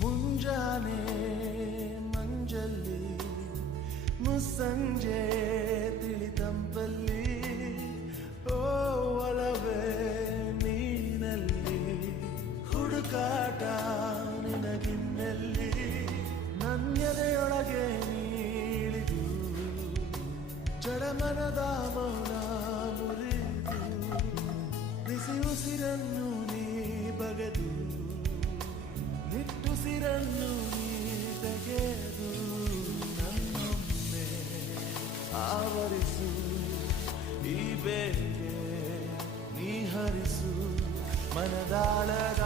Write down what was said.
ಮುಂಜಾನೆ ಮಂಜಲ್ಲಿ ಮುಸ್ಸಂಜೆ ತಿಳಿತಂಪಲ್ಲಿ ಓ ಒಲವೇ ನೀನಲ್ಲಿ ಹುಡುಕಾಟ ನಿನಗಿನ್ನಲ್ಲಿ ನನ್ಯದೆಯೊಳಗೆ ನೀಳಿದು ಜಡಮನದ ಮೌನ ಮುರಿದು ಬಿಸಿ ಉಸಿರನ್ನು ನೀ ಬಗೆದು ನಿಟ್ಟುಸಿರನ್ನು ನೀ ತೆಗೆದು ನನ್ನೊಮ್ಮೆ ಆವರಿಸು ಈ ಬೇಗೆ ನೀ ಹರಿಸು ಮನದಾಳದ